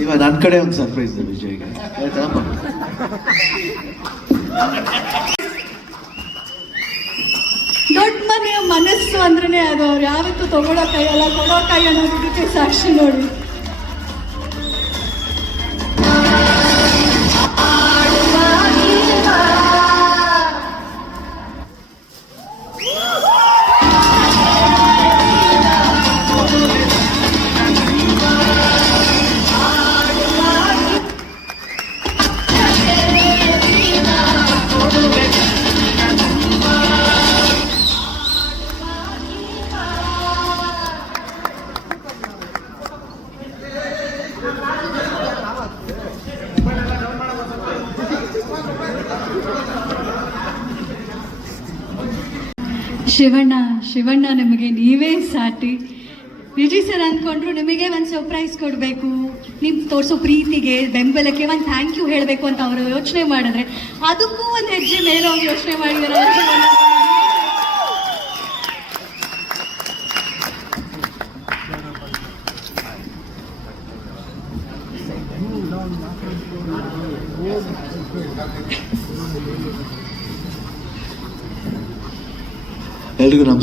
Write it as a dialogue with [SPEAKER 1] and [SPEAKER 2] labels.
[SPEAKER 1] ಇವಾಗ ನನ್ನ ಕಡೆ ಒಂದು ಸರ್ಪ್ರೈಸ್ ವಿಜಯ್ಗೆ ಆಯ್ತಾ?
[SPEAKER 2] ದೊಡ್ಡ ಮನೆಯ ಮನಸ್ಸು ಅಂದ್ರೆ ಅದು ಅವ್ರು ಯಾವತ್ತೂ ತಗೊಳ್ಳೋ ಕೈಯಲ್ಲ ಕೊಡೋ ಕೈ ಅನ್ನೋದಕ್ಕೆ ಸಾಕ್ಷಿ ನೋಡಿ. ಶಿವಣ್ಣ ಶಿವಣ್ಣ ನಿಮಗೆ ನೀವೇ ಸಾಟಿ. ವಿಜಿ ಸರ್ ಅಂದ್ಕೊಂಡ್ರು ನಿಮಗೆ ಒಂದು ಸರ್ಪ್ರೈಸ್ ಕೊಡಬೇಕು. ನಿಮ್ಮ ತೋರಿಸೋ ಪ್ರೀತಿಗೆ, ಬೆಂಬಲಕ್ಕೆ ಒಂದು ಥ್ಯಾಂಕ್ ಯು ಹೇಳಬೇಕು ಅಂತ ಅವರು ಯೋಚನೆ ಮಾಡಿದ್ರೆ, ಅದಕ್ಕೂ ಒಂದು ಹೆಜ್ಜೆ ಮೇಲೆ ಹೋಗಿ ಯೋಚನೆ ಮಾಡಿದಾರೆ ಶಿವಣ್ಣ.
[SPEAKER 1] ಎಲ್ರಿಗೂ ನಮಸ್ಕಾರ.